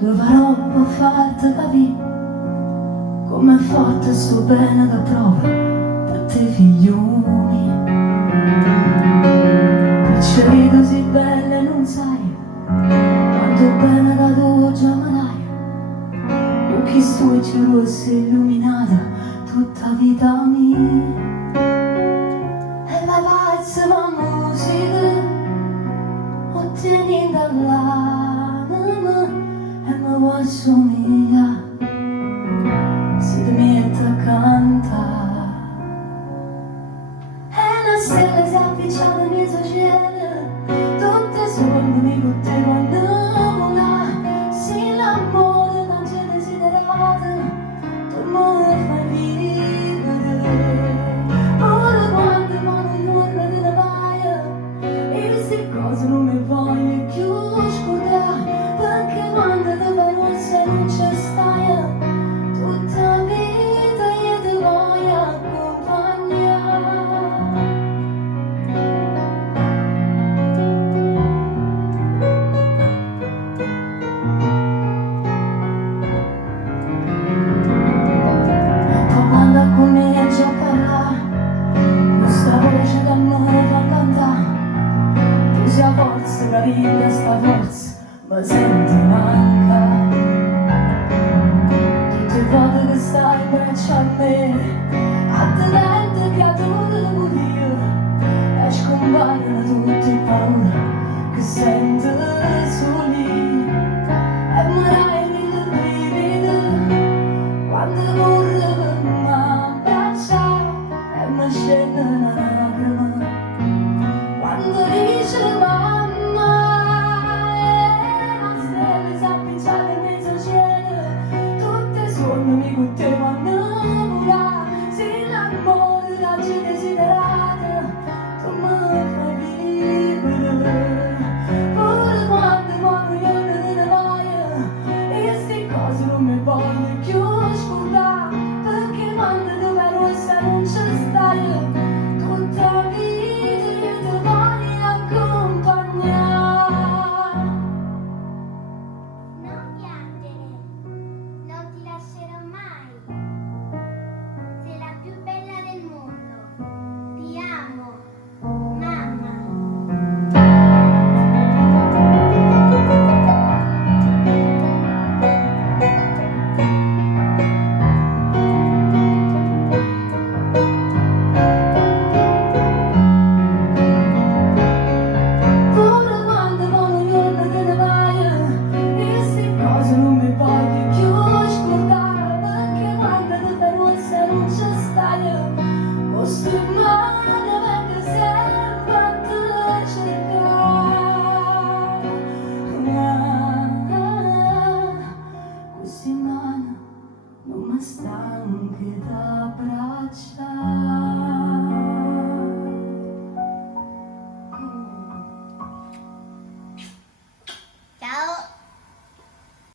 Dovrò farti capire com'è forte sto bene che prova per te figlioni. Piccoli così belle non sai quanto bene che tu già mi dai. Con chi sto e ci rosse illuminata tutta vita mia. E vai pazza la musica ottieni dall'anima e mi vuoi somigliare se ti metti a cantare. E una stella si è appicciata in mezzo cielo, tutte sognami con te quando vola. Sì, l'amore non c'è desiderato, tu mi fai vivere. Ora quando mano giorno te ne vai, e queste cose non mi voglio più scordare, perché quando ti fai rossa non ci stai, tutta vita io ti voglio accompagnare. Poi quando cominci a parlare, questa voce che mi fa cantare, tu sia forza che arriva sta forza, ma senti manca. Tutte volte che stai in braccio a me, attendente che a tutte le buie, e scompaiono tutte le paure che sento soli. E morai mille brividi quando vorrei che mi abbraccia e mi scende una lacrima quando dice mamma. E la stella si è appicciata in mezzo cielo, tutte sognami con te quando vola. Sì, l'amore che ci desiderate, tu mi fai vivere. Pure quando muoio io te ne vai, e queste cose non mi voglio più scordare, perché quando tu vai rossa non ci stai, tutta vita io ti voglio accompagnare. Non piangere, non ti lascerò mai. Sei la più bella del mondo. Ti amo, mamma. Pure quando muoio te ne vai, e queste cose non mi voglio più scordare, perché quando ti fai rossa non ci stai, queste mani vengo sempre a te cercare. Queste mani non mi stanche d'abbracciare.